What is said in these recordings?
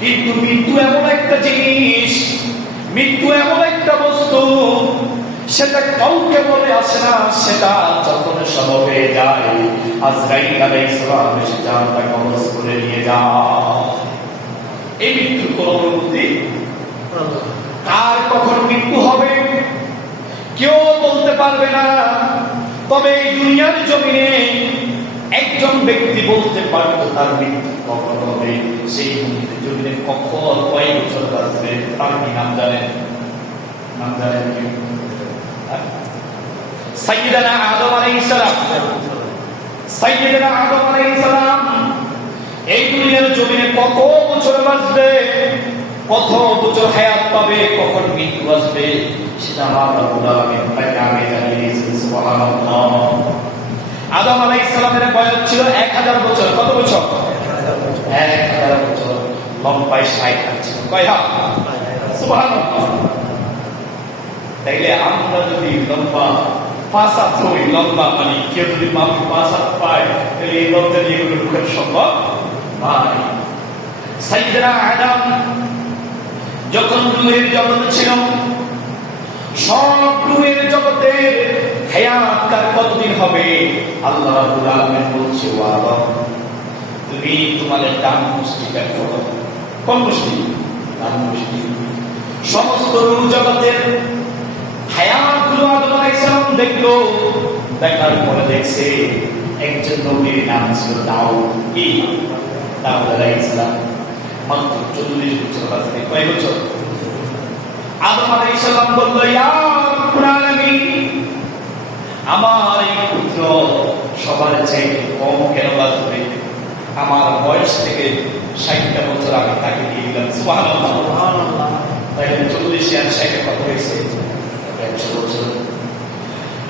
কিন্তু মৃত্যু এমন একটা জিনিস, মৃত্যু এমন একটা বস্তু, সেটা কাউকে বলে আসে না, সেটা যখন সময় হয়ে যায় আজরাইল আলাইহিস সালাম এসে জানটা কবজ করে নিয়ে যায়। এই মৃত্যুর কোন অনুমতি, কার কখন মৃত্যু হবে কেউ বলতে পারবে না। তবে এই দুনিয়ার জমিনে একজন ব্যক্তি বলতে পারত তার মৃত্যু কখন হবে, সেই জমিনে কখন কয় বছর বাঁচবে, তার কি নাম জানেন? নাম জানেন কি? সাইয়্যিদানা আদম আলাইহিস সালাম। সাইয়্যিদানা আদম আলাইহিস সালাম এই দুনিয়ার জমিনে কত বছর বাঁচবে, কত বছর হায়াত পাবে, কখন মৃত্যু আসবে, সেটা আল্লাহ রাব্বুল আলামিন তাকে আগে জানিয়ে দিয়েছেন। সুবহানাল্লাহ। আদম আলাইহিস সালামের বয়স ছিল 1000 বছর। কত বছর? 1000 বছর। লম্বায় 60 ছিল। কয় হাত? সুবহানাল্লাহ। তাইলে আমরা যদি লম্বা 5 হাত হই, লম্বা মানে কেউ যদি মাত্র 5 হাত পায়, তাহলে এই লম্বা দিয়ে কোনো লোকের সম্ভব নয়। সাইয়্যিদনা আদম যখন রূহের জগতে ছিল, সব রূহের জগতে হায়াত কার কতদিন হবে আল্লাহ রাব্বুল আলামিন বলছে, ও আদম তুমি তোমাদের ডান মুষ্টিটা করো। কোন মুষ্টি? ডান মুষ্টি। সমস্ত রূহ জগতের হায়াত গুলো আদম আলাইহিস সালাম দেখলো, দেখার পরে দেখছে একজন নবীর নাম ছিল দাউদ। কি? দাউদ আলাইহিস সালাম মাত্র 40 বছর বাঁচবে। কয় বছর? আদম আলাইহিস সালাম বলল, ইয়া রাব্বুল আলামিন, আমার এই পুত্র সবার চাইতে কম কেন বাঁচবে? আমার বয়স থেকে 60টা বছর আমি তাকে দিয়ে দিলাম। সুবহানাল্লাহ। তাহলে 40 আর 60 কত হয়েছে? 100 বছর।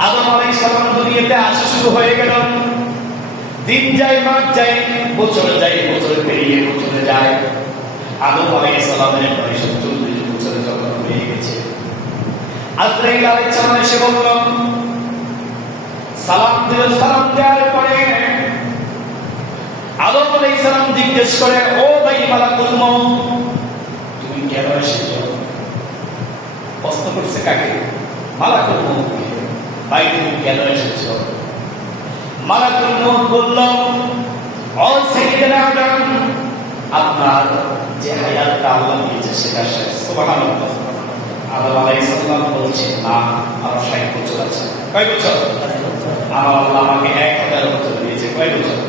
আদম আলাইহিস সালাম দুনিয়াতে আসা শুরু হয়ে গেল। দিন যায়, মাস যায়, বছর যায়, বছর পেরিয়ে বছরে যায়। আদম আলাইহিস সালামের বয়স 40 বছর যখন হয়ে গেছে, আজরাইল আলাইহিস সালাম এসে বলল, সালাম দিল। সালাম দেওয়ার পরে আদম আলাইহিস সালাম জিজ্ঞেস করে, ও ভাই মালাকুল মউত, তুমি কেন এসেছো? প্রশ্ন করছে কাকে? মালাকুল মউত। ভাই তুমি কেন এসেছো? মালাকুল মউত বলল, ও সাইয়্যিদনা আদম, আপনার যে হায়াতটা আল্লাহ দিয়েছে সেটা শেষ। সুবহানাল্লাহ। আদম আলাইহিস সালাম বলছেন, না, আমার 60 বছর আছে। কয় বছর? আমার আল্লাহ আমাকে 1000 বছর দিয়েছে। কয় বছর?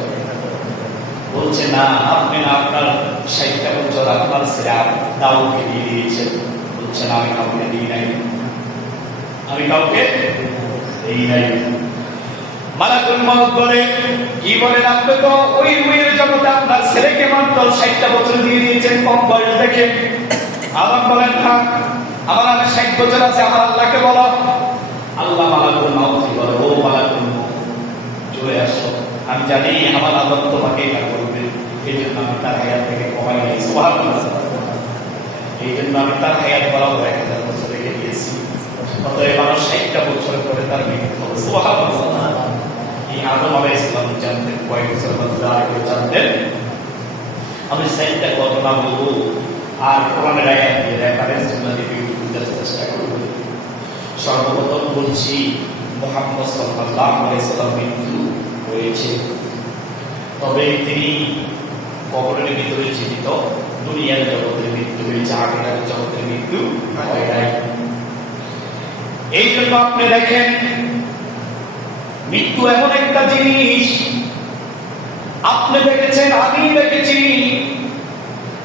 বলছে, না, আপনি না আপনার 60টা বছর আপনার ছেলে দাউদকে দিয়ে দিয়েছেন। বলছেন, আমি কাউকে দিই নাই, আমি কাউকে দিই নাই। মালাকুল মউত বলে, কি বলেন? আপনি তো ওই রূহের জগতে আপনার ছেলেকে মাত্র 60টা বছর দিয়ে দিয়েছেন কম বয়স দেখে। আদম বলেন, হ্যাঁ, আমার আর 60 বছর আছে, আমার আল্লাহকে বলো। আল্লাহ মালাকুল মউতকে বলে, ও মালাকুল মউত, চলে আসো, আমি জানি আমার আল্লাহ তোমাকে এটা করবে, এই জন্য আমি তার হায়াত থেকে কমাই নিয়েছি। সুবহানাল্লাহ। এই জন্য আমি তার হায়াত বলা 1000 বছর রেখে দিয়েছি। অতএব আমার 60টা বছর পরে তার মৃত্যু হবে। সুবহানাল্লাহ। এই আদম আলাইহিস সালাম জানতেন কয় বছর বাঁচবে, আর কেউ জানতেন? আমি 60টা ঘটনা বলবো আর কোরআনের আয়াত দিয়ে রেফারেন্স দিয়ে বুঝার চেষ্টা করব। সর্বপ্রথম বলছি, মুহাম্মদ সাল্লাল্লাহু আলাইহি সাল্লাম মৃত্যু হয়েছে, তবে তিনি কবরের ভিতরে জীবিত। দুনিয়ার জগতের মৃত্যু হয়েছে, আখিরাতের জগতের মৃত্যু হয় নাই। এই জন্য আপনি দেখেন, মৃত্যু এমন একটা জিনিস, আপনি দেখেছেন, আমি দেখেছি,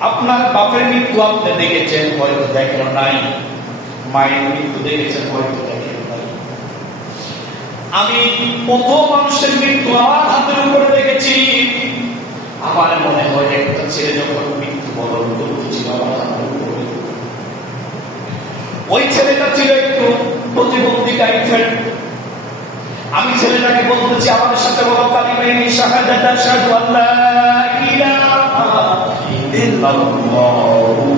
আপনার বাপের মৃত্যু আপনি দেখেছেন, হয়তো দেখেন নাই, মায়ের মৃত্যু দেখেছেন, হয়তো দেখেন নাই। আমি কত মানুষের মৃত্যু আমার হাতের উপরে দেখেছি। আমার মনে হয় একটা ছেলে যখন মৃত্যু বরণ করছিল আমার হাতের উপরে, ওই ছেলেটা ছিল একটু প্রতিবন্ধী টাইপের। আমি ছেলেটাকে বলতেছি, আমাদের সাথে বলো কালিমায়ে শাহাদাত, আশহাদু আল্লা ইলাহা ইল্লাল্লাহু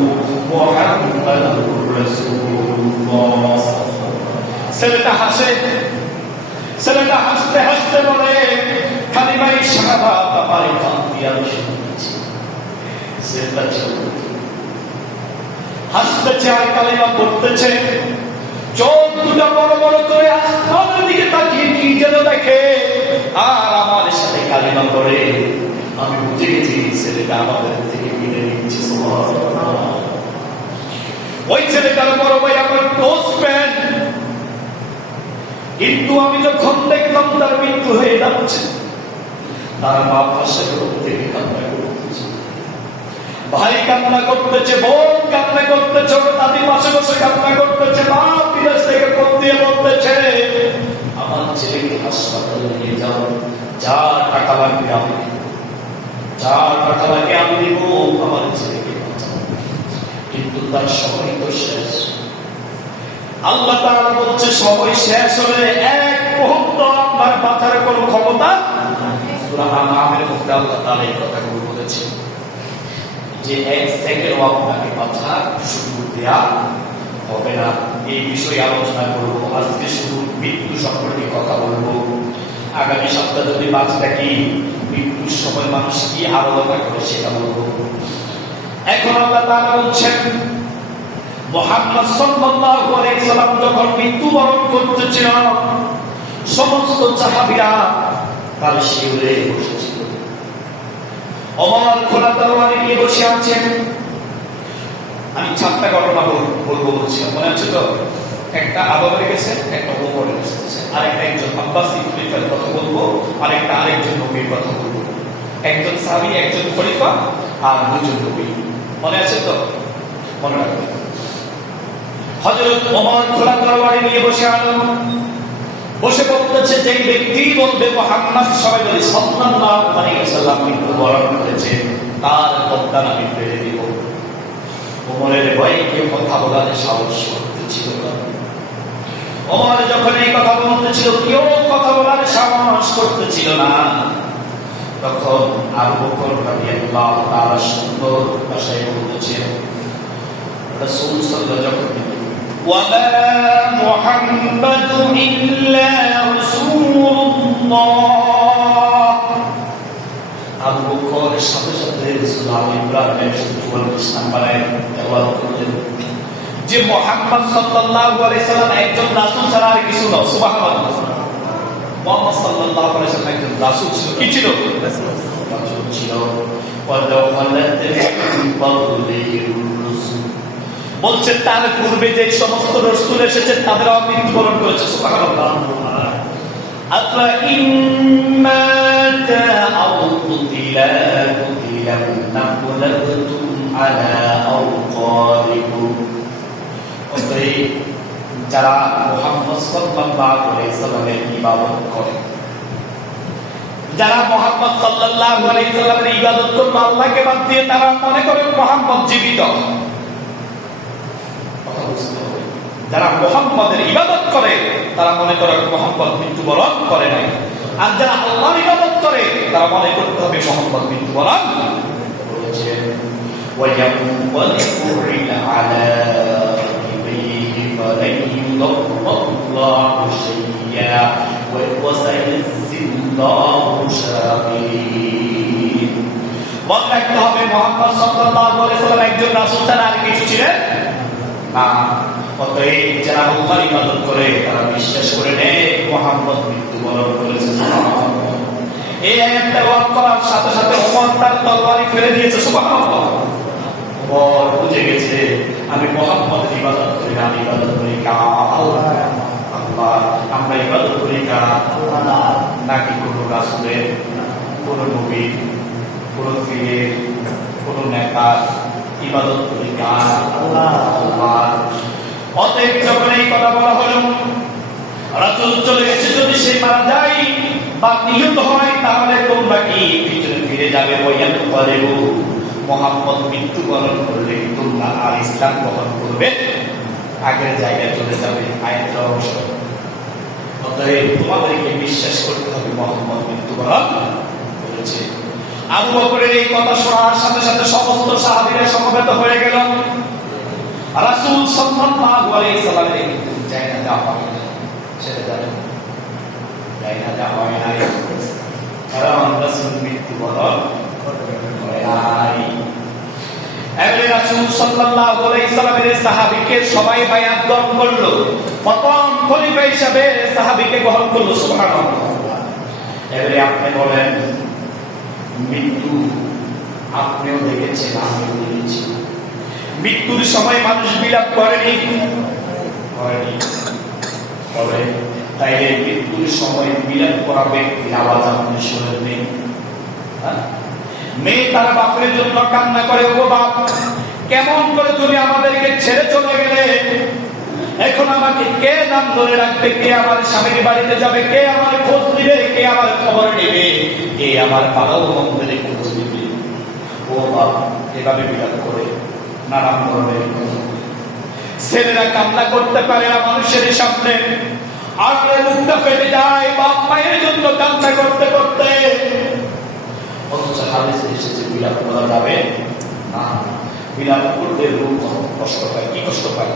মুহাম্মাদুর রাসূলুল্লাহ। ছেলেটা হাসে, ছেলেটা হাসতে হাসতে বলে, কালিমায়ে শাহাদাত আমার কান দিয়ে আমি শুনেছি। ছেলেটা ছিল করতেছে আর কালিমা পড়তেছে, চোখ দুটো বড় বড় করে আসমানের দিকে তাকিয়ে কি যেন দেখে আর আমার সাথে কালিমা পড়ে। আমি বুঝে গেছি ছেলেটা আমাদের থেকে বিদায় নিচ্ছে। সুবহানাল্লাহ। ওই ছেলেটার বড় ভাই আমার ক্লোজ ফ্রেন্ড, কিন্তু আমি যখন দেখলাম তার মৃত্যু হয়ে যাচ্ছে, তার মা পাশে থেকে কান্না করতেছে, ভাই কান্না করতেছে, বোন কান্না করতেছে, দাদি পাশে বসে কান্না করতেছে, মা বিদেশ থেকে ফোন দিয়ে বলতেছে আমার ছেলেকে হাসপাতালে নিয়ে যাও, যা টাকা লাগবে আমি দিব, যা টাকা লাগে আমি দিব, আমার ছেলেকে বাঁচাও। কিন্তু তার সময় তো শেষ। আল্লাহ তাআলা বলছে সময় শেষ হলে এক মুহূর্ত আপনার বাঁচার কোনো ক্ষমতা নেই। সূরা আনআমের মধ্যে আল্লাহ তাআলা এই কথাগুলো বলেছেন যে এক সেকেন্ড আপনাকে বাঁচার সুযোগ দেয়া হবে না। এই বিষয়ে আলোচনা করব। আজকে শুধু মৃত্যু সম্পর্কে কথা বলবো। আগামী সপ্তাহে যদি বাঁচে থাকি মৃত্যুর সময় মানুষ কি আলোচনা করে সেটা বলবো। এখন আল্লাহ তাআলা বলছেন মুহাম্মদ সাল্লাল্লাহু আলাইহি সাল্লাম যখন মৃত্যুবরণ করতেছিল সমস্ত সাহাবীরা তার শিরে বসেছিল। ওমর খোলা তরবারি নিয়ে বসে আছেন। আমি চারটা ঘটনা বলবো বলছিলাম, মনে আছে তো? একটা আবুবকর গেছে, একটা ওমর গেছে, আরেকটা একজন আব্বাস ইবনের কথা বলবো, আরেকটা আরেকজন নবীর কথা বলবো। একজন সাহাবী, একজন খলিফা আর দুজন নবী। মনে আছে তো? মনে রাখবেন। হযরত ওমর খোলা তরবারি নিয়ে বসে আছেন, বসে বলতেছে যে ব্যক্তি বলবে মুহাম্মদ সাল্লাল্লাহু আলাইহি ওয়াসাল্লাম মৃত্যুবরণ করেছে তার বদলা আমি পেয়ে দিব। ওমরের ভয়ে কেউ কথা বলার সাহস করতেছিল না। ওমর যখন এই কথা বলতেছিল কেউ কথা বলার সাহস করতেছিল না, তখন আবু বকর রাদিয়াল্লাহু তাআলা সুন্দর ভাষায় বলতেছেন রাসূল সাল্লাল্লাহু আলাইহি ওয়াসাল্লাম وما محمد إلا رسول الله। আবু বকরের সাথে সাথে রাসূল ইব্রাহিম 144 নম্বরে তেলাওয়াত করলেন যে মুহাম্মদ সাল্লাল্লাহু আলাইহি সাল্লাম একজন রাসূল ছাড়া আর কিছু নয়। সুবহানাল্লাহ। মুহাম্মদ সাল্লাল্লাহু আলাইহি সাল্লাম একজন রাসূল ছিল। কি ছিল? রাসূল ছিল। বলছে তার পূর্বে যে সমস্ত রাসূল এসেছে তাদের মৃত্যুবরণ করেছে। সুবহানাল্লাহ। আতলা ইম্মা তাআউ কুতিলা নাকুলাতুম আলা আওকারিকুম। ওই যারা মুহাম্মদ সাল্লাল্লাহু আলাইহি সাল্লামের ইবাদত করে, যারা মুহাম্মদ সাল্লাল্লাহু আলাইহি সাল্লামের ইবাদত করে আল্লাহকে বাদ দিয়ে তারা মনে করে মুহাম্মদ জীবিত। যারা মুহাম্মদের ইবাদত করে তারা মনে করে মুহাম্মদ মৃত্যুবরণ করে নাই, আর যারা আল্লাহর ইবাদত করে তারা মনে করতে হবে মুহাম্মদ মৃত্যুবরণ করেছে। ওয়ায়াকুল আলা ইবিহি ফালাইয়ুল্লাহু শাইয়া ওয়া সাইয়্যিদুল্লাহু শাকির। মনে রাখতে হবে মুহাম্মদ সাল্লাল্লাহু আলাইহি সাল্লাম একজন রাসূল ছাড়া আর কিছু ছিলেন না। অতএব যারা আল্লাহর ইবাদত করে তারা বিশ্বাস করে নেয় মুহাম্মদ মৃত্যুবরণ করেছে। এই আয়াতটা ওয়াজ করার সাথে সাথে ওমর তার তরবারি ফেলে দিয়েছে। সুবহানাল্লাহ। ওমর বুঝে গেছে আমি মুহাম্মদের ইবাদত করি না, আমি ইবাদত করি আল্লাহ। আমরা ইবাদত করি আল্লাহ, নাকি কোনো রাসূলের, কোনো নবীর, কোনো পীরের, কোনো নেতার ইবাদত করি আল্লাহ। অতএব যখন এই কথা বলা হলো রাসূল চলে গেছে, যদি সে মারা যায় বা নিহত হয় তাহলে তোমরা কি পিছনে ফিরে যাবে? ওয়াইয়ান করেবু মুহাম্মদ মৃত্যুবরণ করলে তোমরা আর ইসলাম গ্রহণ করবে, আগের জায়গায় চলে যাবে। আয়াতের অংশ। অতএব তোমাদেরকে বিশ্বাস করতে হবে মুহাম্মদ মৃত্যুবরণ করেছে। আবু বকরের এই কথা শোনার সাথে সাথে সমস্ত সাহাবীরা সমবেত হয়ে গেল। রাসূল সাল্লাল্লাহু আলাইহি সাল্লামের জায়গা হয় না, সেটা জানেন জায়গা হয় নাই, কারণ রাসূল মৃত্যুবরণ করে নাই। এবারে রাসূল সাল্লাল্লাহু আলাইহি সাল্লামের সাহাবীকে সবাই বায়াত গ্রহণ করলো। প্রথম খলিফা হিসেবে সাহাবীকে গ্রহণ করলো। সুবহানাল্লাহ। এবারে আপনি বলেন, মৃত্যু আপনিও দেখেছেন, আমিও দেখেছি। মৃত্যুর সময় মানুষ বিলাপ করেনি, তবে তাইলে মৃত্যুর সময় বিলাপ করা ব্যক্তির আওয়াজ আপনি শুনেননি? মেয়ে তার বাপের জন্য কান্না করে, ও বাপ, কেমন করে তুমি আমাদেরকে ছেড়ে চলে গেলে, এখন আমাকে কে নাম ধরে রাখবে, কে আমার স্বামীর বাড়িতে যাবে, কে আমার খোঁজ দিবে, কে আমার খবর নেবে, কে আমার ভালো মন্দের খোঁজ দিবে? ও বাপ এভাবে বিলাপ করে নানান ধরনের। ছেলেরা কান্না করতে পারে না মানুষের সামনে, আর মুখটা ফেটে যায় বাপ মায়ের জন্য কান্না করতে করতে। অথচ হাদিসে এসেছে বিলাপ করা যাবে না। বিলাপ করলে রূপ কষ্ট পায়। কি কষ্ট পায়?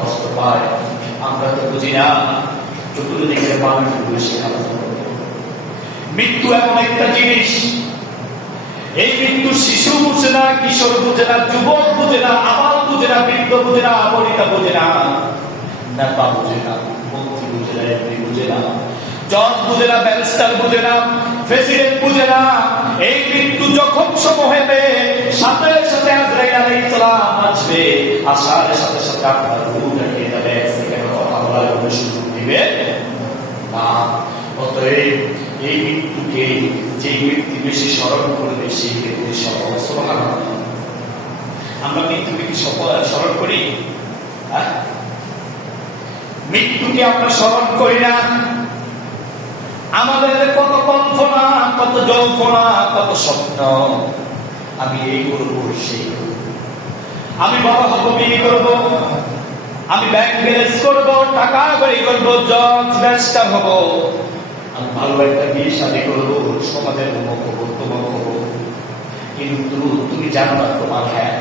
কষ্ট পায়। আমরা তো বুঝি না, চতুর্দিকে মানুষ বেশি আলোচনা করে। মৃত্যু এমন একটা জিনিস, এই মৃত্যু শিশু বুঝে না, কিশোর বুঝে না, যুবক বুঝে না, আবাল বুঝে না, বৃদ্ধ বুঝে না, বনিতা বুঝে না, নেতা বুঝে না, মন্ত্রী বুঝে না, এমপি বুঝে না, জজ বুঝে না, ব্যারিস্টার বুঝে না, প্রেসিডেন্ট বুঝে না। এই মৃত্যু যখন সময় হবে, সাথে সাথে আজরাইল আলাইহিস সালাম আসবে, আসার সাথে সাথে আপনার রূহ নিয়ে যাবে, সেখানে কথা বলার কোনো সুযোগ দিবে না। অতএব এই মৃত্যুকে যে ব্যক্তি বেশি স্মরণ করবে সেই ব্যক্তি সফল। সুবহানাল্লাহ। আমরা মৃত্যুকে কি স্মরণ করি? মৃত্যুকে আমরা স্মরণ করি না। আমাদের কত কল্পনা, কত জল্পনা, কত স্বপ্ন, আমি এই করবো, সেই করবো, আমি বড় হবো, বিয়ে করবো, আমি ব্যাংক ব্যালেন্স করবো, টাকা বাড়ি করবো, জজ ব্যারিস্টার হবো, আমি ভালো একটা বিয়ে শাদী করবো, সমাজের মুখ হবো, তোমার হবো। কিন্তু তুমি জানো না তোমার হ্যাঁ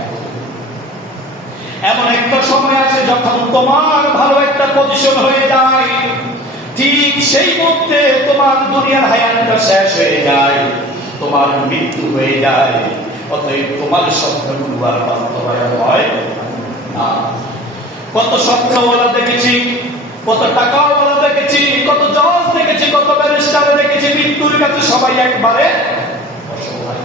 এমন একটা সময় আসে যখন তোমার ভালো একটা পজিশন হয়ে যায়, ঠিক সেই মুহূর্তে তোমার দুনিয়ার হায়াতটা শেষ হয়ে যায়, তোমার মৃত্যু হয়ে যায়। অতএব তোমার স্বপ্নগুলো আর বাস্তবায়ন হয় না। কত স্বপ্নওয়ালা দেখেছি, কত টাকাওয়ালা দেখেছি, কত জজ দেখেছি, কত ব্যারিস্টার দেখেছি, মৃত্যুর কাছে সবাই একবারে অসহায়।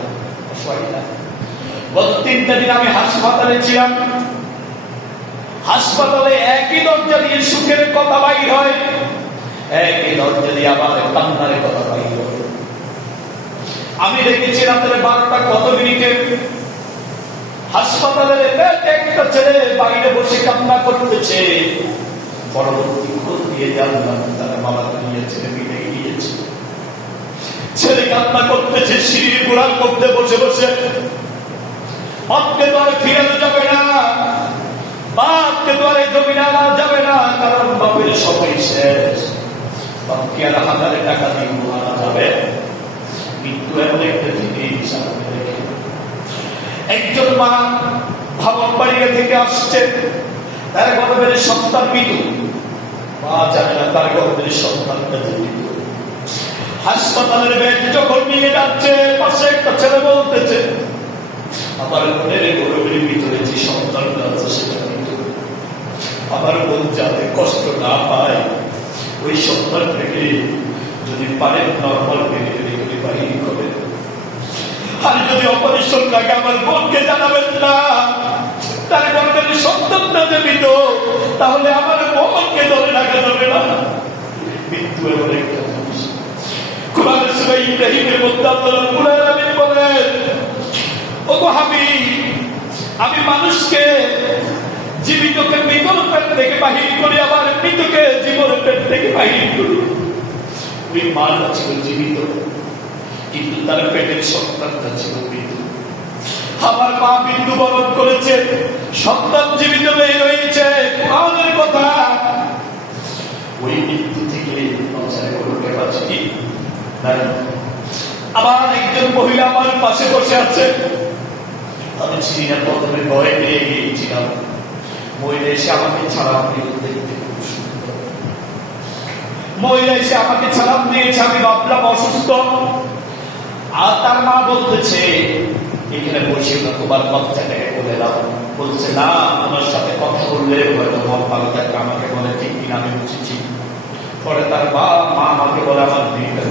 গত 3 দিন আমি হাসপাতালে ছিলাম। হাসপাতালে একই দরজা দিয়ে সুখের কথা বাইর হয়, একই দরজা দিয়ে আবার কান্নার কথা বাইর হয়। আমি দেখেছি রাতের 12টা কত মিনিটে হাসপাতালের একটা ছেলে বাইরে বসে কান্না করতেছে। পরবর্তী খোঁজ দিয়ে জানলাম তার বাবা নিয়ে ছেলে মিলে গিয়েছে। ছেলে কান্না করতেছে সিঁড়ির গোড়ার মধ্যে বসে বসে। বাপকে তো আর ফিরানো যাবে না, বাপকে তো আর জমিনে আনা যাবে না, কারণ বাপের সবাই শেষ। বাপকে আর হাজারে টাকা দিয়ে আনা যাবে। মৃত্যু এমন একটা জিনিস। একজন মা ভাবন বাড়িয়া থেকে আসছে, তার গর্ভের সন্তান মৃত। মা জানে না তার গর্ভের সন্তানটা মৃত। হাসপাতালের বেড যখন নিয়ে যাচ্ছে, পাশে একটা ছেলে বলতেছে, আমার মনের গর্ভের ভিতরে যে সন্তানটা আছে সেটা মৃত। আমার বোন যাতে কষ্ট না পায়, ওই সন্তানটাকে যদি পারেন নর্মাল ডেলিভারি করে বাহিনী করেন। আর যদি অপারেশন লাগে আমার বোনকে জানাবেন না, তার গর্ভের সন্তানটা যে মৃত, তাহলে আমার বোনকে ধরে রাখা যাবে না। মৃত্যু এমন একটা জিনিস। কোরআনে সূরা ইব্রাহিমের মধ্যে আল্লাহ রাব্বুল আলামিন বলেন, ওগো হাবিব, আমি মানুষকে জীবিতকে মৃতর পেট থেকে বাহির করি, আবার মৃতকে জীবনের পেট থেকে বাহির করি। ওই মাটা ছিল জীবিত, কিন্তু তার পেটের সন্তানটা ছিল মৃত। আমার মা মৃত্যুবরণ করেছে, সন্তান জীবিত বের হয়েছে। কোরআনের কথা। ওই মৃত্যু থেকে আবার একজন মহিলা আমার পাশে বসে আছে। আমি চিনি প্রথমে ভয় পেয়ে গিয়েছিলাম। মহিলা এসে আমাকে ছাড়াম দেখতে খুব সুন্দর। মহিলা এসে আমাকে ছাড়াম দিয়েছে, আমি ভাবলাম অসুস্থ। আর তার মা বলতেছে, এখানে বসে না, তোমার বাচ্চাটাকে বলে দাও। বলছে না, তোমার সাথে কথা বললে হয়তো মন ভালো থাকবে। আমাকে বলে ঠিক কিনা, আমি বলছি ঠিক। পরে তার মা আমাকে বলে আমার মেয়েটা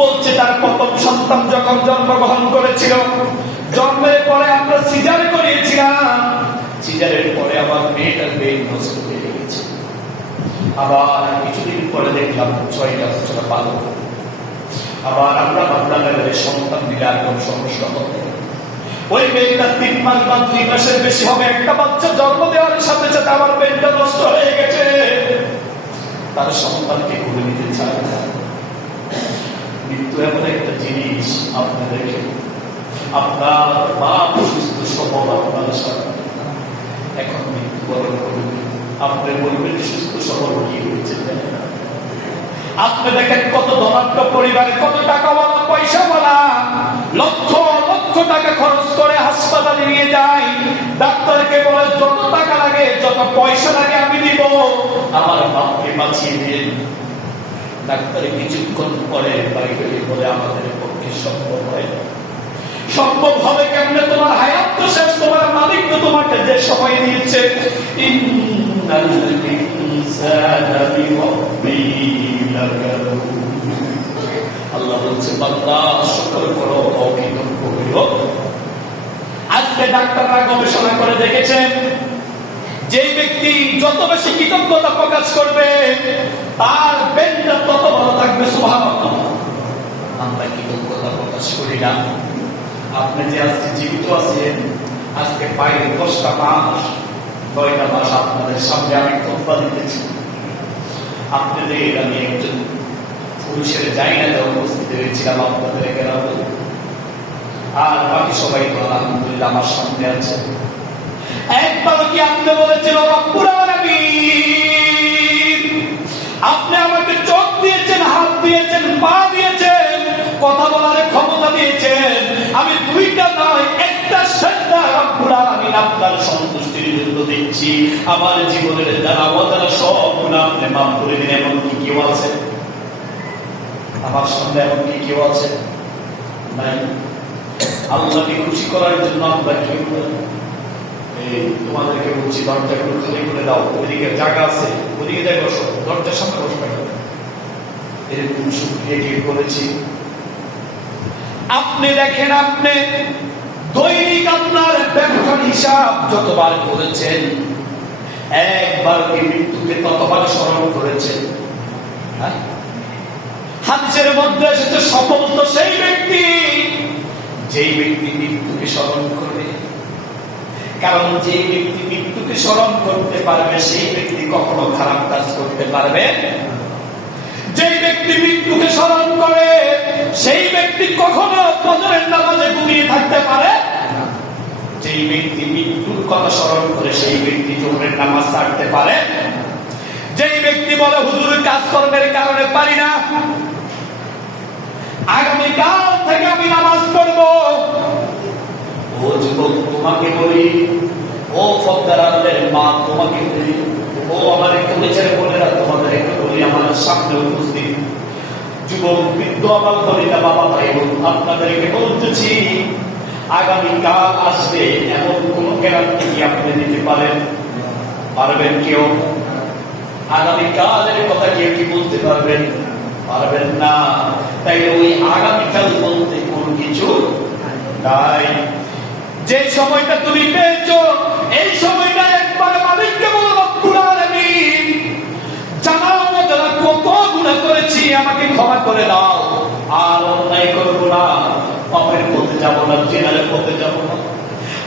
বলছে তার প্রথম সন্তান যখন জন্মগ্রহণ করেছিল, জন্মের পরে আমরা সিজার করিয়েছিলাম, সিজারের পরে আমার মেয়েটার ব্রেন নষ্ট হয়ে গেছে। আবার কিছুদিন পরে দেখলাম 6টা বছর ভালো। আবার আমরা ভাবলাম সন্তান দিলে আর কোন সমস্যা হবে। ওই মেয়েটা 3 মাস বা 2 মাসের বেশি হবে, একটা বাচ্চা জন্ম দেওয়ার সাথে সাথে আমার ব্রেনটা নষ্ট হয়ে গেছে। তার সন্তানকে করে নিতে চায় না। মৃত্যু এমন একটা জিনিস, আপনাদেরকে আপনার বাপ সুস্থ সবল আপনার সাথে এখন মৃত্যুবরণ করবে, আপনি বলবেন সুস্থ সবল কি হয়েছে। আপনি দেখেন কত ধনাঢ্য পরিবারে, কত টাকাওয়ালা পয়সাওয়ালা লক্ষ লক্ষ টাকা খরচ করে হাসপাতালে নিয়ে যায়, ডাক্তারকে বলে যত টাকা লাগে যত পয়সা লাগে আমি দিব, আমার বাপকে বাঁচিয়ে দিন। ডাক্তার কিছুক্ষণ পরে বাইরে বলে আমাদের পক্ষে সম্ভব হয় না। সম্ভব হবে কেমনে? তোমার হায়াত তো শেষ, তোমার মালিক তো তোমাকে যে সময় দিয়েছে। আল্লাহ বলছে বান্দা শুকর করো, অকৃতজ্ঞ হইও। আজকে ডাক্তাররা গবেষণা করে দেখেছেন, যে ব্যক্তি যত বেশি কৃতজ্ঞতা প্রকাশ করবে তার ব্রেনটা তত ভালো থাকবে। সুবহানাল্লাহ। আমরা কৃতজ্ঞতা প্রকাশ করি না। আপনি যে আজকে জীবিত আছেন, আজকে বাইরে 10টা মাস 9টা মাস আপনাদের সামনে আমি খুতবা দিতেছি, আপনাদের আমি একজন পুরুষের জায়গাতে উপস্থিত হয়েছিলাম আপনাদের গ্রামে, আর বাকি সবাই তো আলহামদুলিল্লাহ আমার সামনে আছে। একবার কি আপনি বলেছিল রব্বুল আলামিন, আপনি আমাকে চোখ দিয়েছেন, হাত দিয়েছেন, পা দিয়েছেন, কথা বলার ক্ষমতা দিয়েছেন, আমি 2টা নয় 1টা সেজদা রব্বুল আলামিন আপনার সন্তুষ্টির জন্য দিচ্ছি। আমার জীবনের দ্বারা অজানা সব গুনাহ আপনি মাফ করে দিন। এমন কি কেউ আছে আমার সামনে? এমন কি কেউ আছে? নাই। আল্লাহকে খুশি করার জন্য আমরা কি তোমাদেরকে বলছি, দরজাগুলো খালি করে দাও, ওইদিকে জায়গা আছে, ওইদিকে যাই বসো, দরজার সামনে বসবে। এরকম শুক্রিয়া কি করেছি? আপনি দেখেন, আপনি দৈনিক আপনার ব্যবসার হিসাব যতবার করেছেন, একবার কি মৃত্যুকে ততবার স্মরণ করেছেন? হাদিসের মধ্যে এসেছে সফল তো সেই ব্যক্তি যেই ব্যক্তি মৃত্যুকে স্মরণ করবে। কারণ যে ব্যক্তি মৃত্যুকে স্মরণ করতে পারবে সেই ব্যক্তি কখনো খারাপ কাজ করতে পারবে। যেই ব্যক্তি মৃত্যুকে স্মরণ করে সেই ব্যক্তি কখনো ফজরের নামাজে ঘুমিয়ে থাকতে পারে। যেই ব্যক্তি মৃত্যুর কথা স্মরণ করে সেই ব্যক্তি জোহরের নামাজ ছাড়তে পারে। যেই ব্যক্তি বলে হুজুরের কাজকর্মের কারণে পারি না, আগামীকাল থেকে আমি নামাজ পড়বো, ও যুবক তোমাকে বলি, ও ফদ্দারাদের মা তোমাকে বলি, ও আমার কলেজের বোনেরা তোমাদের একটু বলি, আমার সামনে উপস্থিত যুবক বৃদ্ধ আমার বলি না বাবা ভাই বোন, আপনাদেরকে বলতেছি আগামীকাল আসবে এমন কোন গ্যারান্টি কি আপনি দিতে পারেন? পারবেন কেউ? আগামীকালের কথা কেউ কি বলতে পারবেন? পারবেন না। তাই ওই আগামীকাল বলতে কোন কিছু নাই। যে সময়টা তুমি পেয়েছো এই সময়টা একবার মালিককে বলো রব্বুল আলামিন, জানাও যারা কত গুনাহ করেছি আমাকে ক্ষমা করে দাও, আর অন্যায় করব না, পাপের পথে যাব না, জিনার পথে যাব না,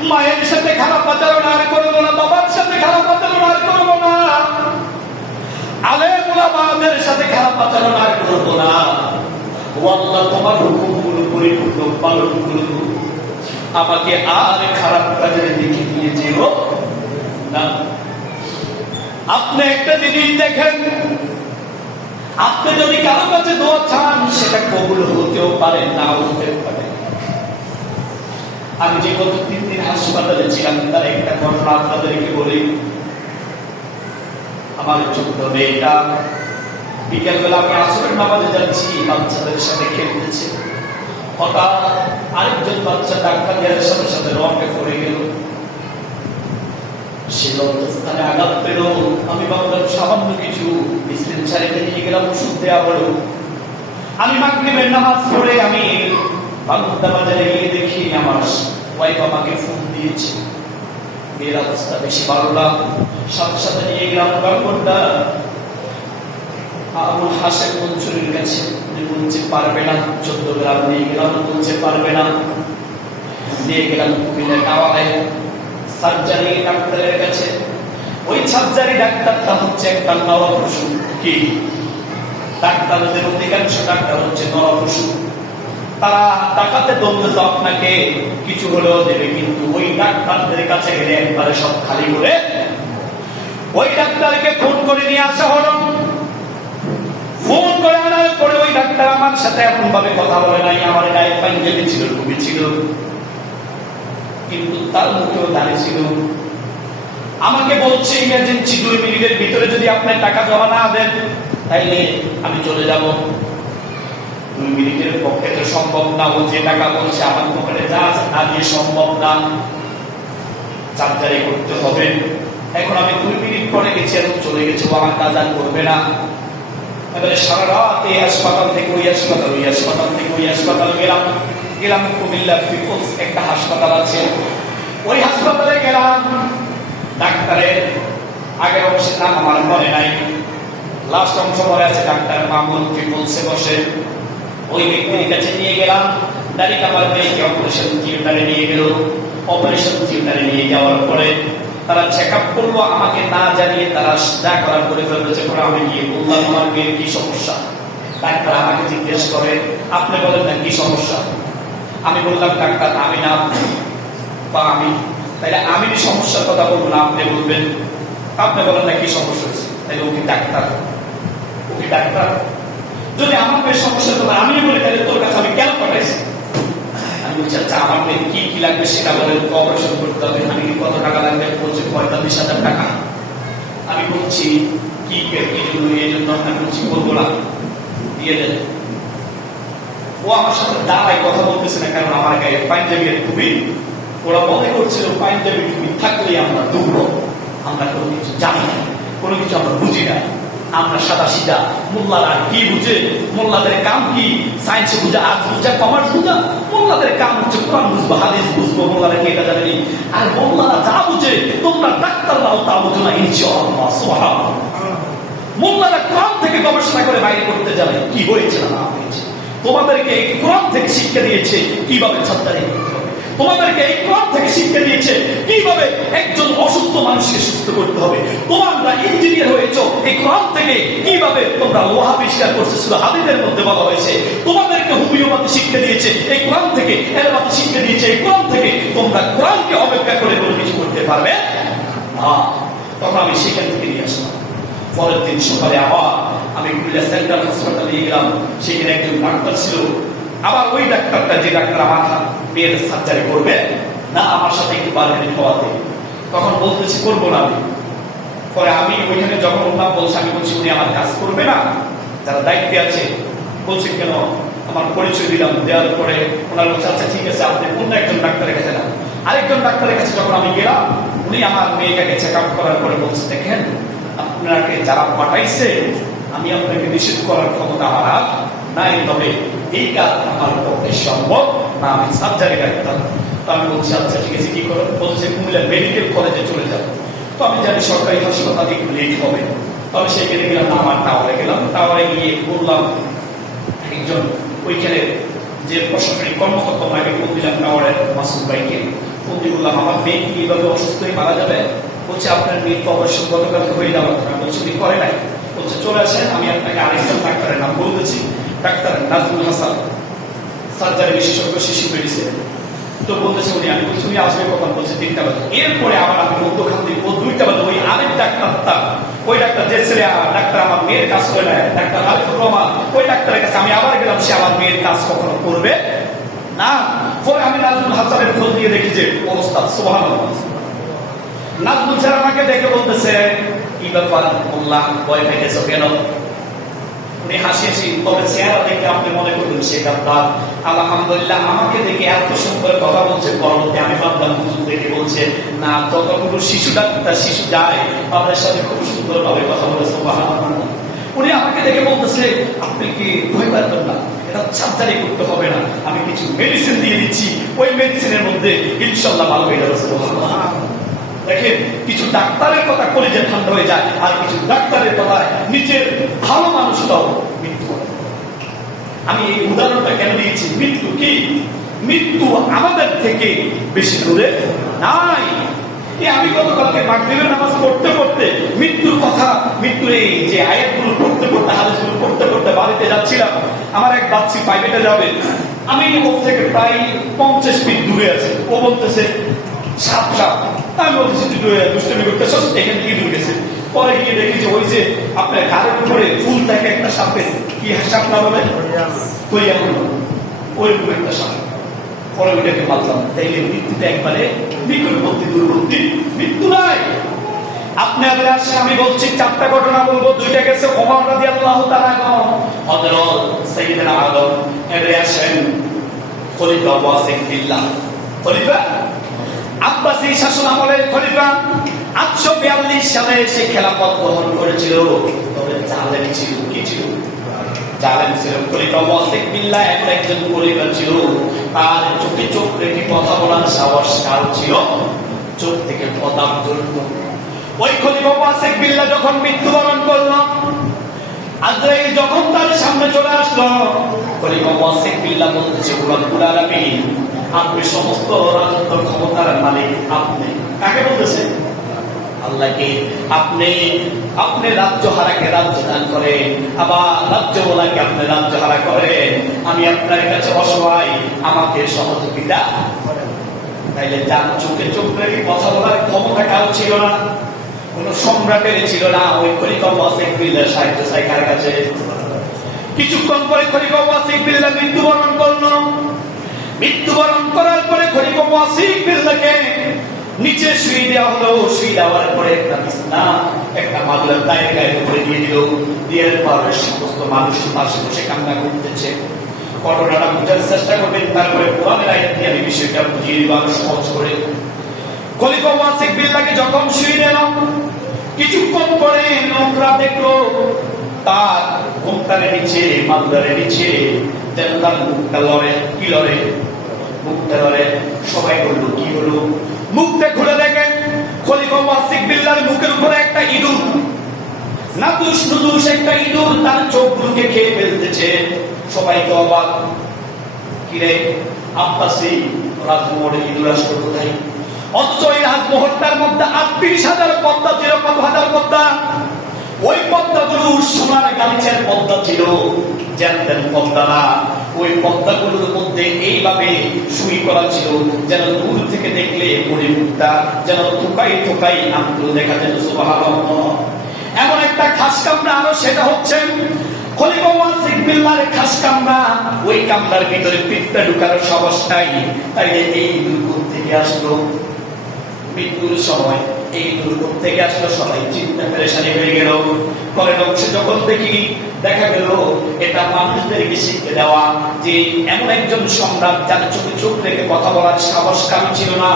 মায়ের সাথে খারাপ আচরণ আর করব না, বাবার সাথে খারাপ আচরণ আর করব না, আলেম ওলামাদের সাথে খারাপ আচরণ আর করব না। ও আল্লাহ তোমার হুকুমগুলো পরিপূর্ণ পালন করব, আমাকে আর খারাপ কাজের দিকে নিয়ে যেও না। আপনি একটা জিনিস দেখেন, আপনি যদি কারো কাছে দোয়া চান সেটা কবুল হতেও পারে, নাও হতে পারে। আমি যে গত 3 দিন হাসপাতালে ছিলাম তার একটা ঘটনা আপনাদেরকে বলি। আমার ছোট্ট মেয়েটা বিকেলবেলা আমি আসরের নামাজে যাচ্ছি, বাচ্চাদের সাথে খেলতেছে, হঠাৎ আরেকজন বাচ্চা ডাক্তার দেওয়ার সাথে সাথে রকে পড়ে গেল, সে লজ্জাস্থানে আঘাত পেল। আমি ভাবলাম সামান্য কিছু, ডিসপেন্সারিতে নিয়ে গেলাম, ওষুধ দেওয়া হলো। আমি মাগরিবের নামাজ পড়ে আমি বাগদা বাজারে গিয়ে দেখি আমার ওয়াইফ আমাকে ফোন দিয়েছে, মেয়ের অবস্থা বেশি ভালো না। সাথে সাথে নিয়ে গেলাম বাগদা আবুল হাসেম মঞ্জুরের কাছে। উনি বলছে পারবে না। 14 গ্রাম নিয়ে গেলাম, বলছে পারবে না। নিয়ে গেলাম কুমিল্লা টাওয়ারে সার্জারি ডাক্তারের কাছে। ওই সার্জারি ডাক্তারটা হচ্ছে একটা নরপশু। কি ডাক্তারদের অধিকাংশ ডাক্তার হচ্ছে নরপশু। তারা টাকাতে দ্বন্দ্ব তো আপনাকে কিছু হলেও দেবে, কিন্তু ওই ডাক্তারদের কাছে গেলে একবারে সব খালি করে। ওই ডাক্তারকে ফোন করে নিয়ে আসা হলো। ফোন করে আনার পরে ওই ডাক্তার আমার সাথে এমন ভাবে কথা বলে নাই। আমার গায়ে পাঞ্জাবি ছিল, টুপি ছিল, কিন্তু তার মুখেও দাঁড়িয়ে ছিল। আমাকে বলছে ইমার্জেন্সি 2 মিনিটের ভিতরে যদি আপনার টাকা জমা না দেন তাইলে আমি চলে যাব। 2 মিনিটের পক্ষে তো সম্ভব না। ও যে টাকা বলছে আমার পকেটে যা আছে তা দিয়ে সম্ভব না, সার্জারি করতে হবে। এখন আমি 2 মিনিট পরে গেছি এবং চলে গেছি, ও আমার কাজ আর করবে না। এবারে সারা রাত এই হাসপাতাল থেকে ওই হাসপাতাল, ওই হাসপাতাল থেকে ওই হাসপাতাল গেলাম। কুমিল্লা পিপলস একটা হাসপাতাল আছে, ওই হাসপাতালে গেলাম। ডাক্তারের আগের অংশের নাম আমার মনে নাই, লাস্ট অংশ মনে আছে। ডাক্তার মামুন পিপলসে বসে। ওই ব্যক্তির কাছে নিয়ে গেলাম। দাড়ি কামার মেয়েকে অপারেশন থিয়েটারে নিয়ে গেল। অপারেশন থিয়েটারে নিয়ে যাওয়ার পরে তারা চেক আপ করলো, আমাকে না জানিয়ে তারা যা করার করে ফেলেছে। আমি গিয়ে বললাম আমার মেয়ের কি সমস্যা। ডাক্তার আমাকে জিজ্ঞেস করে আপনি বলেন না কি সমস্যা। আমি বললাম ডাক্তার আমি না বা আমি, তাইলে আমি সমস্যার কথা বলবো না, আপনি বলবেন। আপনি বলেন না কি সমস্যা হয়েছে। তাইলে ওকে ডাক্তার, ওকে ডাক্তার যদি আমার মেয়ের সমস্যার কথা আমি বলি তাহলে তোর কাছে আমি কেন পাঠাইছি। আমি বলছি আচ্ছা আমার মেয়ের কি কি লাগবে সেটা বলে, অপারেশন করতে হবে। আমি কত টাকা লাগবে বলছে 45,000 টাকা। আমি বলছি কি এই জন্য আমি বলছি বলবো না, দিয়ে দেন। ও আমার সাথে দাঁড়ায় কথা বলতেছে না, কারণ আমার গায়ে পাঞ্জাবি টুপি। ওরা মনে করছিল পাঞ্জাবি টুপি থাকলেই আমরা দুর্বল, আমরা কোনো কিছু জানি না, কোনো কিছু আমরা বুঝি না, আমরা সাদা সিধা। মোল্লারা কি বুঝে? মোল্লাদের কাম কি? সায়েন্স বুঝা, আর্টস বুঝা, কমার্স বুঝা? মোল্লাদের কাম হচ্ছে কোরআন বুঝবো, হাদিস বুঝবো। মোল্লারা কি এটা জানেনি? আর মোল্লারা যা বুঝে তোমরা ডাক্তাররাও তা বুঝো না। ইনশাআল্লাহ সুবহানাল্লাহ। মোল্লারা কোরআন থেকে গবেষণা করে বাইরে করতে জানে কি হয়েছে না হয়েছে। তোমাদেরকে এই কোরআন থেকে শিক্ষা দিয়েছে কিভাবে ছাত্রারি করতে হবে। তোমাদেরকে এই কোরআন থেকে শিক্ষা দিয়েছে কিভাবে একজন অসুস্থ মানুষকে সুস্থ করতে হবে। তোমরা ইঞ্জিনিয়ার হয়েছো এই কোরআন থেকে, কিভাবে তোমরা লোহা আবিষ্কার করছো সূরা হাদীদের মধ্যে বলা হয়েছে। তোমাদেরকে হোমিওপ্যাথি শিক্ষা দিয়েছে এই কোরআন থেকে, অ্যালোপ্যাথি শিক্ষা দিয়েছে এই কোরআন থেকে। তোমরা কোরআনকে অবজ্ঞা করে কোনো কিছু করতে পারবে না। তখন আমি সেখান থেকে নিয়ে আসলাম। পরের দিন সকালে আবার আমি কুমিল্লা সেন্ট্রাল হাসপাতালে নিয়ে গেলাম। সেখানে একজন ডাক্তার ছিল। আবার ওই ডাক্তারটা যে ডাক্তার আমার মেয়ের সার্জারি করবে না, আমার সাথে একটু বার্গেনিং হওয়াতে তখন বলতেছি করবো না আমি। পরে আমি ওইখানে যখন ওনার বলছে, আমি বলছি উনি আমার কাজ করবে না, যারা দায়িত্বে আছে। বলছে কেন? আমার পরিচয় দিলাম। দেওয়ার পরে ওনার বলছে আচ্ছা ঠিক আছে আপনি অন্য একজন ডাক্তারের কাছে যান। আরেকজন ডাক্তারের কাছে যখন আমি গেলাম, উনি আমার মেয়েটাকে চেক আপ করার পরে বলছে দেখেন আপনাকে যারা পাঠাইছে আমি আপনাকে নিষেধ করার ক্ষমতা আমার নাই, তবে এই কাজ আমার পক্ষে সম্ভব না, আমি সার্জারি ডাক্তার। তো আমি বলছি আচ্ছা ঠিক আছে কি করো। বলছে কুমিল্লা মেডিকেল কলেজে চলে যাবো। তো আমি জানি সরকারি হাসপাতালে একটু লেট হবে, তবে সেখানে গেলাম। আমার টাওয়ারে গেলাম। টাওয়ারে গিয়ে বললাম একজন ওইখানে যে প্রশাসনিক কর্মকর্তা ওনাকে ফোন দিলাম, টাওয়ারের মাসুদ ভাইকে ফোন দিয়ে বললাম আমার মেয়ে কিভাবে অসুস্থ হয়ে মারা যাবে। বলছে আপনার মেয়ে তো অবশ্যই গতকাল হয়ে যাওয়ার কথা। বলছে উনি করে নাই। বলছে চলে আসেন, আমি আপনাকে আরেকজন ডাক্তারের নাম বলতেছি, ডাক্তার নাজমুল হাসান, সার্জারি বিশেষজ্ঞ, শিশু মেডিসিন। তো বলতেছে উনি। আমি বলছি উনি আসবে কখন? বলছে 3টা বাজে। এরপরে আবার আমি মধ্যখান থেকে 2টা বাজে ওই আরেক ডাক্তারটা, ওই ডাক্তার যে ছেলে ডাক্তার আমার মেয়ের কাজ করে নেয়, ডাক্তার আরিফুর রহমান, ওই ডাক্তারের কাছে আমি আবার গেলাম। সে আমার মেয়ের কাজ কখনো করবে না। পরে আমি নাজমুল হাসানের খোঁজ দিয়ে দেখি যে অবস্থা। সুবহানাল্লাহ। নাজমুল স্যার আমাকে দেখে বলতেছে কি ব্যাপার? বললাম ভয় পেয়েছো কেন? উনি হাসিয়েছি, তবে চেহারা দেখে আপনি মনে করবেন সে গাদ্দার। আলহামদুলিল্লাহ, আমাকে দেখে এত সুন্দর কথা বলছে, পরবর্তী আমি ভাবলাম হুজুর দেখে বলছে না, যতগুলো শিশু ডাক্তার শিশু যায় তাদের সাথে খুব সুন্দর ভাবে কথা বলে। সুবহানাল্লাহ। উনি আমাকে দেখে বলতেছে, আপনি কি ভয় পাবেন না, এটা সার্জারি করতে হবে না, আমি কিছু মেডিসিন দিয়ে দিচ্ছি, ওই মেডিসিনের মধ্যে ইনশাআল্লাহ ভালো হয়ে যাবে। সুবহানাল্লাহ। দেখেন, কিছু ডাক্তারের কথা কলেজে ঠান্ডা হয়ে যায়, আর কিছু ডাক্তারের কথা নিজের ভালো মানুষটাও মৃত্যু করে। আমি এই উদাহরণটা কেন দিয়েছি? মৃত্যু কি? মৃত্যু আমাদের থেকে বেশি দূরে নাই। আমি গতকালকে মাগরিবের নামাজ পড়তে পড়তে মৃত্যুর কথা, মৃত্যুর এই যে আয়াতগুলো পড়তে পড়তে, হাদিসগুলো পড়তে পড়তে বাড়িতে যাচ্ছিলাম। আমার এক বাচ্চি প্রাইভেটে যাবে, আমি ওর থেকে প্রায় 50 ফিট দূরে আছি। ও বলতেছে সাপ সাপ। আমি বলতেছি তুই দুষ্টমি করতেছস, এখান থেকে দূরে গেছে। পরে গিয়ে দেখি যে ওই যে আপনার ঘাড়ের উপরে ফুল থাকে একটা সাপের, কি সাপ না বলে ওই একটা সাপ। পরে ওইটাকে মারলাম। তাইলে মৃত্যুটা একবারে নিকটবর্তী, দূরবর্তী মৃত্যু নাই। আপনাদের আসে আমি বলছি 4টা ঘটনা বলবো। 2টা গেছে ওমর রাদিয়াল্লাহু তাআলা হযরত সাইয়্যিদুল আলম এর আসেন খলিফা ওয়াসিক বিল্লাহ, খলিফা আব্বাসী শাসন আমলের খলিফা। 842 সালে সে খেলাফত গ্রহণ করেছিল। তবে জালেম ছিল, কি ছিল? জালেম ছিল। খলিফা ওয়াসিক বিল্লাহ এমন একজন খলিফা ছিল, তার চোখে চোখ রেখে কথা বলার সাহস কার ছিল? চোখ থেকে প্রতাপ জ্বলতো। ওই খলিফা ওয়াসিক বিল্লাহ যখন মৃত্যুবরণ করল, আজরাইল যখন তার সামনে চলে আসলো, খলিফা ওয়াসিক বিল্লাহ বলতেছে, রব্বুল আলামিন, আপনি সমস্ত রাজত্ব ক্ষমতার মালিক। আপনি কাকে বলতেছে? আল্লাহকে। আপনি রাজ্য হারাকে রাজ্য দান করেন, আবার রাজ্য বলাকে আপনি রাজ্য হারা করেন। আমি আপনার কাছে অসহায়, আমাকে সহযোগিতা করেন। তাইলে যার চোখে চোখ রেখে কথা বলার ক্ষমতা কারো ছিল না, কোন সম্রাটের ছিল না। ওই খলিফা ওয়াসিক বিল্লাহ সাহিত্য সাইকার কাছে। কিছুক্ষণ পরে খলিফা ওয়াসিক বিল্লাহ মৃত্যুবরণ করল। মৃত্যুবরণ করার পরে খলিফা ওয়াসিক বিল্লাহকে নিচে শুয়ে দেওয়া হলো। শুয়ে দেওয়ার পরে একটা বিছানা, একটা মাদুরের গায়ের উপরে দিয়ে দিল। দেওয়ার পর সমস্ত মানুষ পাশে বসে কান্না করতেছে। ঘটনাটা বোঝার চেষ্টা করবেন, তারপরে কোরআনের আয়াত দিয়ে আমি বিষয়টা বুঝিয়ে দিব আরো সহজ করে। খলিফা ওয়াসিক বিল্লাহকে যখন শুয়ে দিলাম, কিছুক্ষণ পরে লোকরা দেখলো তার ঘোমটার নিচে, মাদুরের নিচে যেন তার মুখটা লড়ে। কি লড়ে? মুখটা লড়ে। সবাই বললো কি হলো? মুখটা খুলে দেখেন খলিফা ওয়াসিক বিল্লাহর মুখের উপরে একটা ইঁদুর, নাদুস নুদুস একটা ইঁদুর তার চোখগুলোকে খেয়ে ফেলতেছে। সবাই তো অবাক, কিরে আব্বাসী রাজমহলে ইঁদুর আসলো কোথায়? অথচ এই রাজমহলটার মধ্যে 38,000 পদ্মা ছিল, কত হাজার পদ্মা। ওই পদ্মাগুলো সোনার গালিচার পদ্মা ছিল, জানতেন পদ্মা না। ওই পদ্মাগুলোর মধ্যে এইভাবে সুই করা ছিল যেন দূর থেকে দেখলে পরিমুক্তা যেন থোকাই থোকাই নামগুলো দেখা যেত। সুবহানাল্লাহ। এমন একটা খাস কামরা, আরো সেটা হচ্ছে খলিফা ওয়াসিক বিল্লাহর খাস কামরা। ওই কামরার ভিতরে পিঠটা ঢুকানোর সাহস নাই। তাই এই দুর্গ থেকে আসলো মৃত্যুর সময়। এই দুর্গ থেকে আসলো, সবাই চিন্তা পেরেশানি হয়ে গেল। পরের অংশে যখন দেখা গেল এটা মানুষদেরকে শিখতে দেওয়া যে এমন একজন সম্রাট যার চোখে চোখ রেখে কথা বলার সাহস কারণ ছিল না,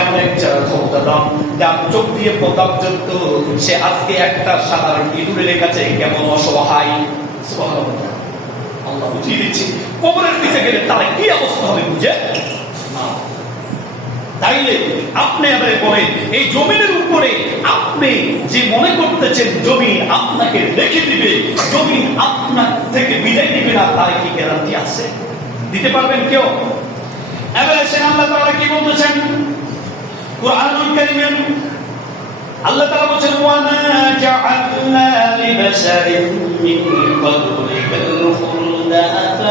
এমন একজন ক্ষমতাধর যার চোখ দিয়ে প্রতাপ যুক্ত, সে আজকে একটা সাধারণ ইঁদুরের কাছে কেমন অসহায়। সুবহানাল্লাহ। আল্লাহ বুঝিয়ে দিচ্ছি, কবরের দিকে গেলে তার কি অবস্থা হবে বুঝে না। তাইলে আপনি এবারে বলেন, এই জমিনের উপরে আপনি যে মনে করতেছেন জমি আপনাকে রেখে দিবে, জমি আপনার থেকে বিদায় দিবে না, তার কি গ্যারান্টি আছে? দিতে পারবেন কেউ? এবারে সে আল্লাহ তাআলা কি বলতেছেন কুরআনুল কারীমে? আল্লাহ তাআলা বলেন, ওয়া মা জাআলনা লিবাশারিন মিন ক্বাবলিকাল খুলদা আফা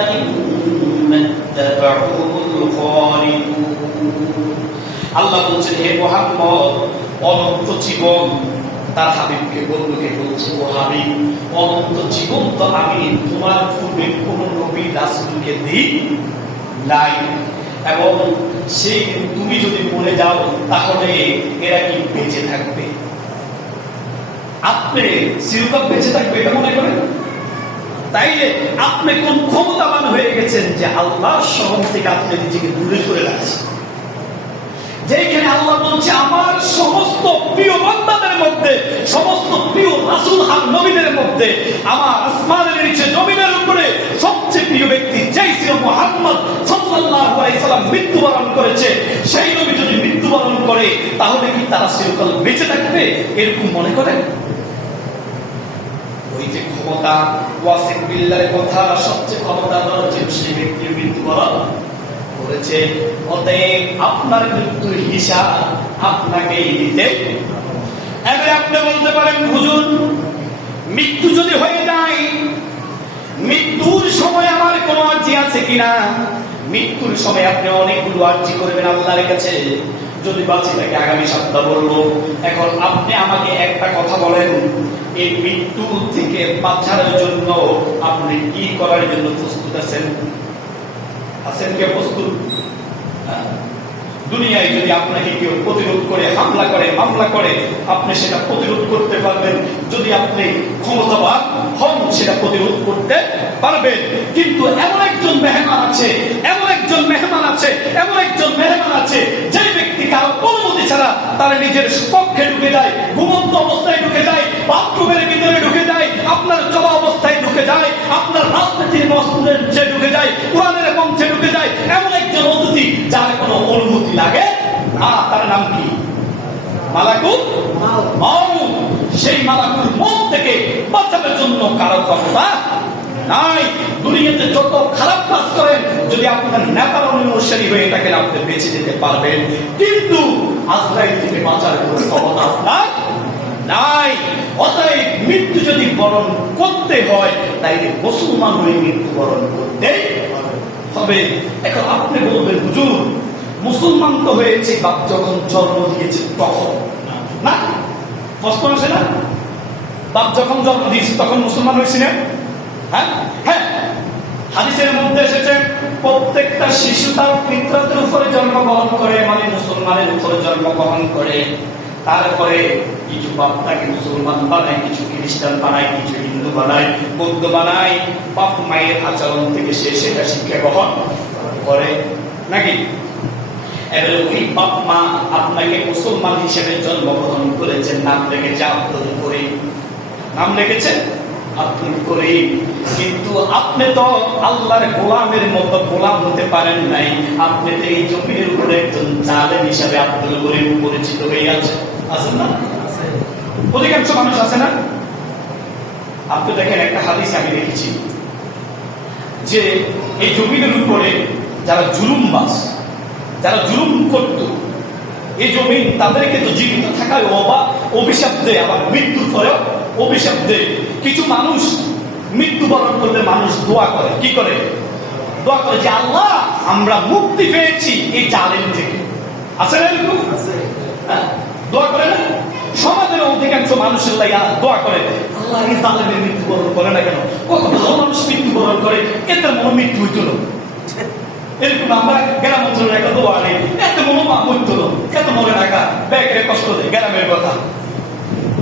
ইন্নাত্তাবাউল খালিদুন। আল্লাহ বলছেন, হে মুহাম্মদ, অনন্ত জীবন তার হাবিবকে বন্ধুকে বলছে, ও হাবিব, অনন্ত জীবন তো আমি তোমার পূর্বে কোন নবী রাসূলকে দিই নাই, এবং সেই তুমি যদি মরে যাও তাহলে এরা কি বেঁচে থাকবে? আপনি চিরকাল বেঁচে থাকবে এটা মনে করেন? তাইলে আপনি কোন ক্ষমতাবান হয়ে গেছেন যে আল্লাহর স্মরণ থেকে আপনি নিজেকে দূরে করে রাখছেন? যেখানে আল্লাহ বলছে আমার সমস্ত প্রিয় বান্দাদের মধ্যে, সমস্ত প্রিয় রাসূল আর নবীদের মধ্যে আমার আসমানের নিচে জমিনের উপরে সবচেয়ে প্রিয় ব্যক্তি যেই ছিল মুহাম্মদ সাল্লাল্লাহু আলাইহি সাল্লাম মৃত্যুবরণ করেছে। সেই নবী যদি মৃত্যুবরণ করে তাহলে কি তারা চিরকাল বেঁচে থাকবে এরকম মনে করেন? ওই যে ক্ষমতা ওয়াসিক বিল্লাহর কথা, সবচেয়ে ক্ষমতাধর যে সেই ব্যক্তি মৃত্যুবরণ করেছে, অতএব আপনার মৃত্যুর হিসাব আপনাকেই দিতে। এবারে আপনি বলতে পারেন হুজুর মৃত্যু যদি হয়ে যায়, মৃত্যুর সময় আমার কোনো আর্জি আছে কিনা? মৃত্যুর সময় আপনি অনেকগুলো আর্জি করবেন আল্লাহর কাছে, যদি বাঁচি থাকে আগামী সপ্তাহ বলবো। এখন আপনি আমাকে একটা কথা বলেন, এই মৃত্যু থেকে বাঁচার জন্য আপনি কি করার জন্য প্রস্তুত আছেন? আছেন কে প্রস্তুত? দুনিয়ায় যদি আপনাকে কেউ প্রতিরোধ করে, হামলা করে, মামলা করে, আপনি সেটা প্রতিরোধ করতে পারবেন। যদি আপনি ক্ষমতাবান হন সেটা প্রতিরোধ করতে পারবেন। কিন্তু এমন একজন মেহমান আছে, এমন একজন মেহমান আছে, এমন একজন মেহমান আছে যে ব্যক্তি কারো অনুমতি ছাড়া তার নিজের কক্ষে ঢুকে যায়, ঘুমন্ত অবস্থায় ঢুকে যায়, বাথরুমের ভিতরে ঢুকে যায়, আপনার চলা অবস্থায় ঢুকে যায়, আপনার রাজনীতির মঞ্চে ঢুকে যায়, কোরআনের মঞ্চে ঢুকে যায়। এমন একজন অতিথি যার কোনো অনুমতি লাগে না, তার নাম কি? মালাকুল মাউত। সেই মালাকুল মউত থেকে বাঁচানোর জন্য কারো ক্ষমতা নাই। দুনিয়াতে যত খারাপ কাজ করেন, যদি আপনার নেতার অনুসারী হয়ে থাকেন আপনি বেঁচে যেতে পারবেন, কিন্তু আজরাইল থেকে বাঁচার কোনো ক্ষমতা আপনার নাই। অতএব মৃত্যু যদি বরণ করতে হয় তাইলে মুসলমান হয়ে মৃত্যু বরণ করতে হবে। এখন আপনি বলবেন হুজুর মুসলমান তো হয়েছে বাপ যখন জন্ম দিয়েছে তখন, না প্রশ্ন আসে না? বাপ যখন জন্ম দিয়েছে তখন মুসলমান হয়েছি না? হ্যাঁ হ্যাঁ, হাদিসের মধ্যে এসেছে প্রত্যেকটা শিশু তার ফিতরাতের উপরে জন্মগ্রহণ করে, মানে মুসলমানের উপরে জন্মগ্রহণ করে। তারপরে কিছু বাপ তাকে মুসলমান বানায়, কিছু খ্রিস্টান বানায়, কিছু হিন্দু বানায়, বৌদ্ধ বানায়। বাপ মায়ের আচরণ থেকে সে সেটা শিক্ষা গ্রহণ করে নাকি? এবারে ওই বাপ মা আপনাকে মুসলমান হিসেবে জন্মগ্রহণ করেছেন, নাম রেখেছে আব্দুল করিম, নাম রেখেছে আব্দুল করিম। কিন্তু আপনি তো আল্লাহর গোলামের মতো গোলাম হতে পারেন নাই। আপনি তো এই জমির উপরে একজন জালেম হিসাবে আব্দুল করিম পরিচিত হয়ে আছেন না? অধিকাংশ মানুষ আছে না? আপনি দেখেন একটা হাদিস আমি দেখেছি যে এই জমিনের উপরে যারা জুলুমবাজ, যারা জুলুম করত, এই জমিন তাদেরকে তো জীবিত থাকায় অভিশাপ দেয়, আবার মৃত্যুর পরেও অভিশাপ দেয়। কিছু মানুষ মৃত্যুবরণ করলে মানুষ দোয়া করে, কি করে? দোয়া করে যে আল্লাহ আমরা মুক্তি পেয়েছি এই জালেম থেকে। আছে না এরকম? দোয়া করে না? সমাজের অধিকাংশ মানুষের লাগা দোয়া করে আল্লাহ এই জালেমের মৃত্যুবরণ করে না কেন? কত ভালো মানুষ মৃত্যুবরণ করে, এতে মনে মৃত্যু হইত না। এরকম আমরা গ্রাম অঞ্চলের একটা দোয়া নেই, এত মনে মরত না, এত মনে রাখা ব্যাগের কষ্ট দেয় গ্রামের কথা।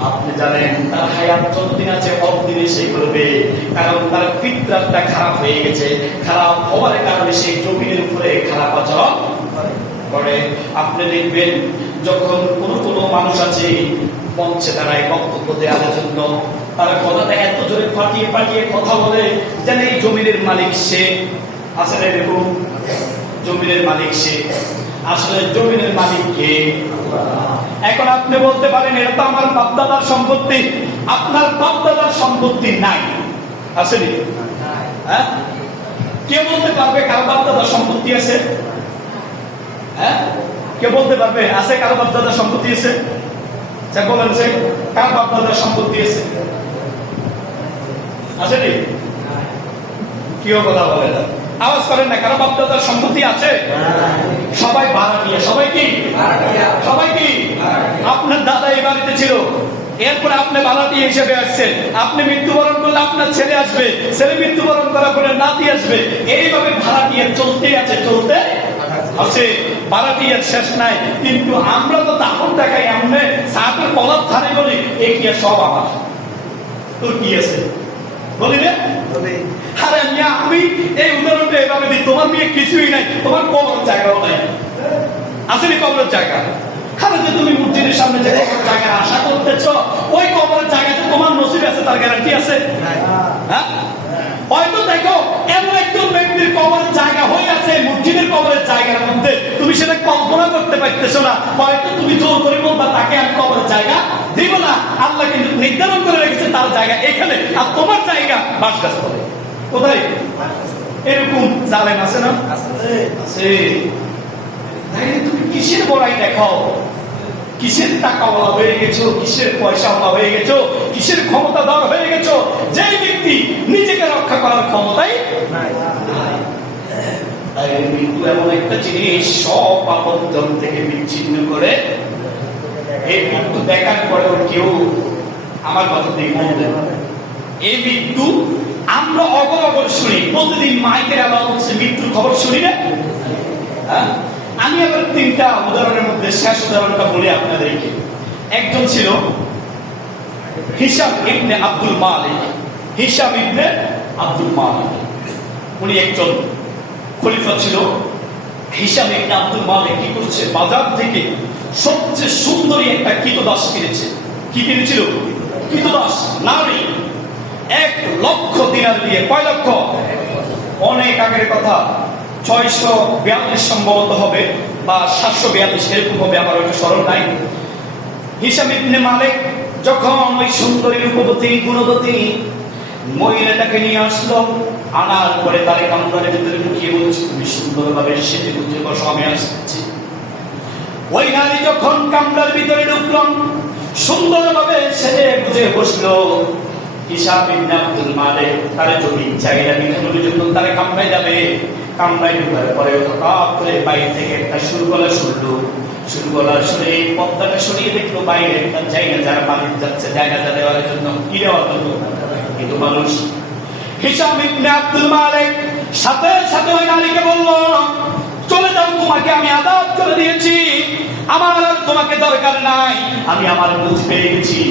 আপনি জানেন তার হায়াত যতদিন আছে অতদিনে সে করবে, কারণ তার ফিতরাতটা খারাপ হয়ে গেছে। খারাপ হওয়ার কারণে সেই জমিনের উপরে খারাপ আচরণ করে। আপনি দেখবেন যখন কোনো মানুষ আছে মঞ্চে দাঁড়ায় বক্তব্য দেওয়ার জন্য, তার কথাটা এত জোরে পাঠিয়ে পাঠিয়ে কথা বলে যেন এই জমিনের মালিক সে। আসলে এরকম জমিনের মালিক সে, আসলে জমিনের মালিক কে? এখন আপনি বলতে পারেন এটা তো আমার বাপদাদার সম্পত্তি। আপনার বাপদাদার সম্পত্তি নাই, আসলে হ্যাঁ? কে বলতে পারবে কারো বাপদাদার সম্পত্তি আছে? হ্যাঁ, কে বলতে পারবে আছে কারো বাপদাদার সম্পত্তি আছে? বলেন সে কার বাপদাদার সম্পত্তি আছে? আসলে কেউ কথা বলে না, আওয়াজ করেন না। কারো বাপদাদার সম্পত্তি আছে? সবাই ভাড়াটিয়া। সবাই কি? সবাই কি? আপনার দাদা এই বাড়িতে ছিল, এরপরে আপনি ভাড়াটিয়া হিসেবে আসছেন। আপনি মৃত্যুবরণ করলে আপনার ছেলে আসবে, ছেলে মৃত্যুবরণ করার পরে নাতি আসবে। এইভাবে ভাড়াটিয়া চলতে আছে, চলতে আছে। ভাড়াটিয়ার শেষ নাই। কিন্তু আমরা তো দাফন দেখাই, আমরা সাপের কলার ধারে বলি এ কি সব আমার, তোর কি আছে বলি রে? আরে আমি এই উদাহরণটা এভাবে দিই, তোমার মেয়ে কিছুই নাই, তোমার কবরের জায়গাও নাই, আসলে কবরের জায়গা। কারণ যে তুমি মসজিদের সামনে যে কবরের জায়গা আশা করতেছ, ওই কবরের জায়গাতে তোমার নসিব আছে তার গ্যারান্টি আছে? হ্যাঁ, হয়তো দেখো এমন একজন ব্যক্তির কবরের জায়গা হয়ে আছে মসজিদের কবরের জায়গার মধ্যে, তুমি সেটা কল্পনা করতে পারতেছো না। হয়তো তুমি জোর করে বলবা তাকে আমি কবরের জায়গা দিব না, আল্লাহ কিন্তু নির্ধারণ করে রেখেছে তার জায়গা এখানে, আর তোমার জায়গা বাসগাছ করে কোথায়? এরকম জালেম আছে না? আছে। তাইলে তুমি কিসের বড়াই দেখাও? কিসের টাকাওয়ালা হয়ে গেছো, কিসের পয়সাওয়ালা হয়ে গেছো, কিসের ক্ষমতাধর হয়ে গেছো, যে ব্যক্তি নিজেকে রক্ষা করার ক্ষমতাই নাই। মৃত্যু এমন একটা জিনিস সব আপনজন থেকে বিচ্ছিন্ন করে। এই মৃত্যু দেখার পরেও কেউ আমার কথা দিয়ে বলবেন, এই মৃত্যু আমরা অগর অগর শুনি, প্রতিদিন মাইকের আওয়াজ হচ্ছে মৃত্যুর খবর শুনি না? আমি আবার তিনটা উদাহরণের মধ্যে শেষ উদাহরণটা বলি আপনাদেরকে। একজন ছিল Hisham ibn Abdul Malik. Hisham ibn Abdul Malik উনি একজন খলিফা ছিল। হিশাম ইবনে আব্দুল মালিক কি করছে, বাজার থেকে সবচেয়ে সুন্দরী একটা কৃতদাস কিনেছে। কি কিনেছিল? কৃতদাস নারী। 1,00,000 দিনার দিয়ে। কয় লক্ষ? অনেক আগের কথা, 642 সম্ভবত হবে বা 742 এরকম হবে, আমার ওইটা স্মরণ নাই। হিশাম ইবনে মালিক যখন ওই সুন্দরী রূপবতী গুণবতী মহিলাটাকে নিয়ে আসলো, আনার পরে তার কামরার ভিতরে ঢুকিয়ে বলছে, তুমি সুন্দরভাবে সেজে গুজে বসো, আমি আসছি। ওই নারী যখন কামরার ভিতরে ঢুকলাম, সুন্দরভাবে সেজে গুজে বসলো, হিশাম ইবনে আব্দুল মালিক তার জমি চাহিদা মিটানোর জন্য তার কামরায় যাবে। কামরায় ঢোকার পরে হঠাৎ করে বাইরে থেকে একটা সুরগলা শুনলো। সুরগলা শুনে এই পর্দাটা সরিয়ে দেখলো বাইরে একটা জায়গা যারা মানুষ যাচ্ছে, জায়গা দেওয়ার জন্য, কি দেওয়ার জন্য? কিন্তু মানুষ। হিশাম ইবনে আব্দুল মালিক সাথে সাথে ওই নারীকে বলল, চলে যাও, তোমাকে আমি আযাব করে দিয়েছি, আমার আর তোমাকে দরকার নাই, আমি আমার বুঝ পেয়ে গেছি।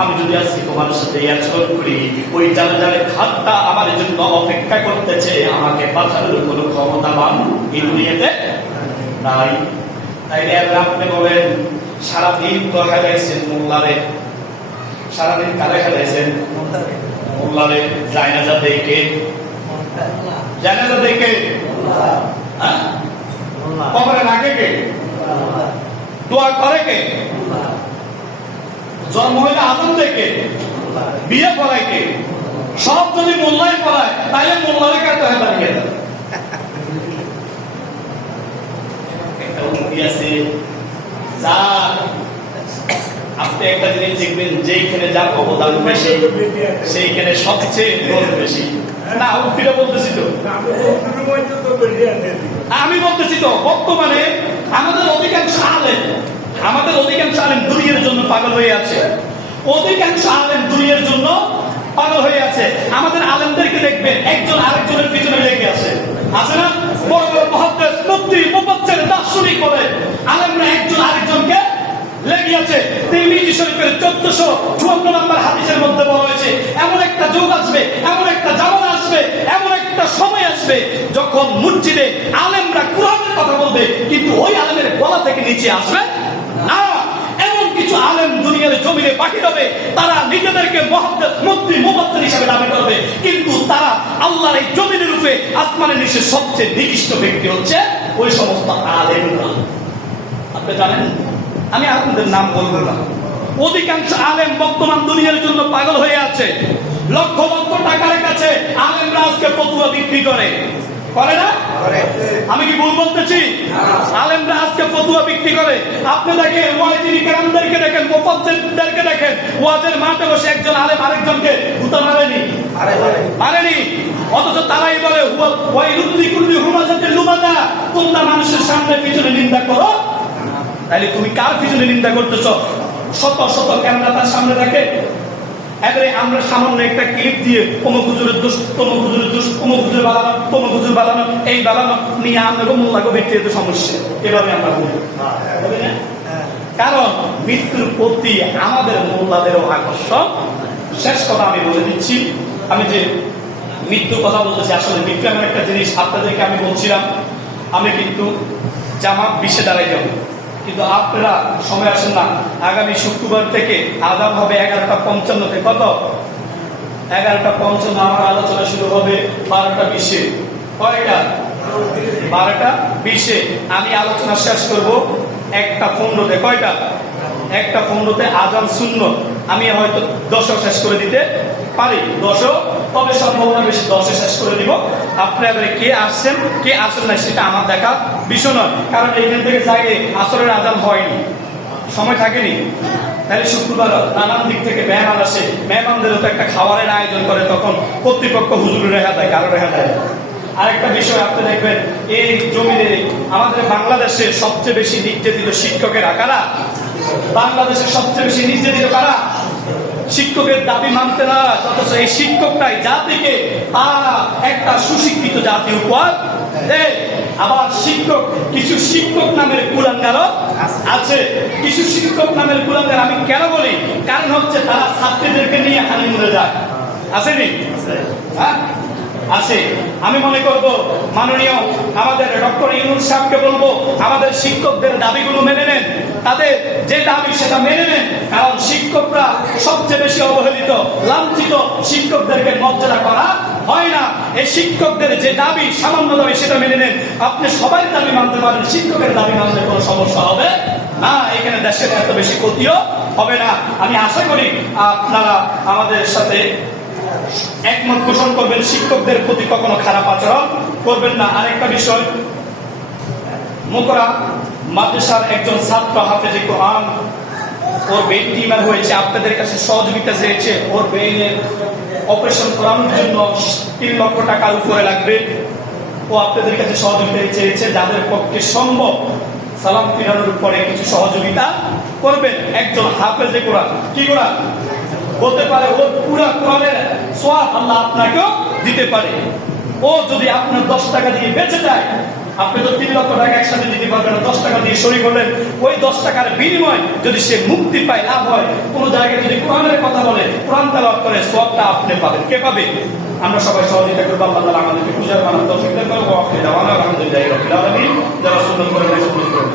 আমি যদি আজকে তোমার সাথে আচরণ করি, ওই জানাজারে খাতটা আমার জন্য অপেক্ষা করতেছে, আমাকে বাঁচানোর কোনো ক্ষমতাবান এই দুনিয়াতে নাই। তাইলে এবার আপনি বলেন, সারাদিন তো খেলাইছেন মোল্লারে, সারাদিন কারে খেলাইছেন? মোল্লারে। জায়নাজা দেখে, জায়নাজা দেখে কবরে রাখে কে? দোয়া করে কে? জন্ম হইলে আদম থেকে বিয়ে করায় কে? সব যদি মোল্লাই করায়, তাইলে মোল্লারে কাটতে হয় বানিয়ে দেয়। একটা উন্নতি আছে যা আপনি একটা জিনিস দেখবেন, যেইখানে যার অবদান বেশি সেইখানে সবচেয়ে দোষ বেশি। না উক্তিটা বলতেছি তো, আমি বলতেছি তো, বর্তমানে আমাদের অধিকাংশ আলেম দুনিয়ার জন্য পাগল হয়ে আছে। অধিকাংশ আলেম দুনিয়ার জন্য পাগল হয়ে আছে। আমাদের আলেমদেরকে দেখবেন একজন আরেকজনের পিছনে লেগে আছে, আছে না? বড় বড় মুহাদ্দিস, মুফতি, মুফাসসির, দার্শনিক বলে আলেমরা একজন আরেকজনকে লেগে আছে। তিরমিজি শরীফের 1454 নম্বর হাদিসের মধ্যে বলা হয়েছে, এমন একটা যুগ আসবে, এমন একটা জামানা আসবে, এমন একটা সময় আসবে যখন মসজিদে আলেমরা কোরআনের কথা বলবে, কিন্তু ওই আলেমের গলা থেকে নিচে আসবে না। এমন কিছু আলেম দুনিয়ার জমিনে বাকি হবে, তারা নিজেদেরকে মুহাদ্দিস, মুফতি, মুফাসসির হিসেবে দাবি করবে, কিন্তু তারা আল্লাহর এই জমিনের রূপে আসমানের নিচে সবচেয়ে নিকৃষ্ট ব্যক্তি হচ্ছে ওই সমস্ত আলেমরা। আপনি জানেন, আমি আপনাদের নাম বলবো না, অধিকাংশ আলেম বর্তমান দুনিয়ার জন্য পাগল হয়ে আছে। লক্ষ লক্ষ টাকার কাছে আলেমরা আজকে ফতোয়া বিক্রি করে না? আমি কি ভুল বলতেছি? আলেমরা আজকে ফতোয়া বিক্রি করে। আপনি দেখেন ওয়াইজির কেরামদেরকে দেখেন, মুফাসসিরদেরকে দেখেন, ওয়াজের মাঠে বসে একজন আলেম আরেকজনকে গুতা মারেনি, অথচ তারাই বলে ওয়াইলুল্লি কুল্লি হুমাযাতিল লুমাযা, তোমরা মানুষের সামনে পিছনে নিন্দা করো। তাহলে তুমি কার পিছনে নিন্দা করতেছ? শত শত ক্যামেরা তার সামনে রাখে। এবারে আমরা সামান্য একটা ক্লিপ দিয়ে অমুক হুজুরের দোষ, তমুক হুজুরের দোষ, অমুক হুজুর বালানো, তমুক হুজুর বালানো, এই বালানো নিয়ে আমরা মোল্লাকে ব্যক্তিগত সমস্যা, এভাবে আমরা বলি। কারণ মৃত্যুর প্রতি আমাদের মোল্লাদেরও আকর্ষণ। শেষ কথা আমি বলে দিচ্ছি, আমি যে মৃত্যু কথা বলতেছি, আসলে মৃত্যু এমন একটা জিনিস। আপনাদেরকে আমি বলছিলাম আমি কিন্তু জামাত 20-এ দাঁড়াই যাব, কিন্তু আপনারা সময় আসেন না। আগামী শুক্রবার থেকে আজান হবে 11:55-তে। কত? 11:55 আমার আলোচনা শুরু হবে 12:20-এ। কয়টা? 12:20-এ। আমি আলোচনা শেষ করব 1:15-তে। কয়টা? 1:15-তে আজান সুন্নত। আমি হয়তো 10-এ শেষ করে দিতে পারি, 10-ও, তবে সম্ভাবনা বেশি 10-এ শেষ করে দিব। আপনারা কে আসছেন কে আসেন না সেটা আমার দেখা বিষয় নয়, কারণ এইখান থেকে চাইলে আসরের আজান হয়নি, সময় থাকেনি। তাহলে শুক্রবার নানান দিক থেকে মেহমান আসে, মেহমানদেরও তো একটা খাবারের আয়োজন করে, তখন কর্তৃপক্ষ হুজুরের রেখা দেয়, কারো রেখা দেয়। আরেকটা বিষয় আপনি দেখবেন, এই জমিনে আমাদের বাংলাদেশে সবচেয়ে বেশি নির্যাতিত শিক্ষকেরা কারা? বাংলাদেশে সবচেয়ে বেশি নির্যাতিত কারা? শিক্ষকের দাবি মানতে না, অথচ এই শিক্ষকটাই জাতিকে একটা সুশিক্ষিত জাতি উপহার দেয়। আবার শিক্ষক, কিছু শিক্ষক নামের কুলাঙ্গারও আছে। কিছু শিক্ষক নামের কুলাঙ্গার আমি কেন বলি? কারণ হচ্ছে তারা ছাত্রীদেরকে নিয়ে হানিমুনে যায়। আসেনি? হ্যাঁ আছে। আমি মনে করব মাননীয় আমাদের ডক্টর ইউনূস সাহেবকে বলবো, আমাদের শিক্ষকদের দাবিগুলো মেনে নেন, তাদের যে দাবি সেটা মেনে নেন, কারণ শিক্ষকরা সবচেয়ে বেশি অবহেলিত, লাঞ্ছিত। শিক্ষকদেরকে মর্যাদা করা হয় না। এই শিক্ষকদের যে দাবি, সামান্য দাবি, সেটা মেনে নেন। আপনি সবাই দাবি মানতে পারেন, শিক্ষকের দাবি মানতে কোনো সমস্যা হবে না। এখানে দেশের এত বেশি ক্ষতিও হবে না। আমি আশা করি আপনারা আমাদের সাথে একমত পোষণ করবেন, শিক্ষকদের প্রতি কখনো খারাপ আচরণ করবেন না। আরেকটা বিষয়, মোকরা মাদ্রাসার একজন ছাত্র হাফেজে কোরআন, ওর ব্রেইন টিউমার হয়েছে, আপনাদের কাছে সহযোগিতা চেয়েছে। ওর ব্রেইনের অপারেশন করানোর জন্য 3 লক্ষ টাকার উপরে লাগবে। ও আপনাদের কাছে সহযোগিতা চেয়েছে, যাদের পক্ষে সম্ভব সালাম ফিরানোর পরে কিছু সহযোগিতা করবেন। একজন হাফেজে কোরআন, কি কোরআন বলতে পারে, ওর পুরা কোরআনের সওয়াব আল্লাহ আপনাকেও দিতে পারে। ও যদি আপনার 10 টাকা দিয়ে বেঁচে যায়, আপনি তো 3 লক্ষ টাকা একসাথে দিতে পারবেন না, 10 টাকা দিয়ে শরীক হলেন। ওই 10 টাকার বিনিময় যদি সে মুক্তি পায়, লাভ হয়, কোনো জায়গায় যদি কোরআনের কথা বলে, কোরআন তেলাওয়াত করে, সওয়াবটা আপনি পাবেন। কে পাবে? আমরা সবাই সহযোগিতা করব। আল্লাহ তাআলা আমাদেরকে বুঝার মানব তৌফিক দান করুন। ওয়া আখিরু দাওয়ানা আলহামদুলিল্লাহি রাব্বিল আলামিন। যারা সুন্নাত করে সুন্নাত করে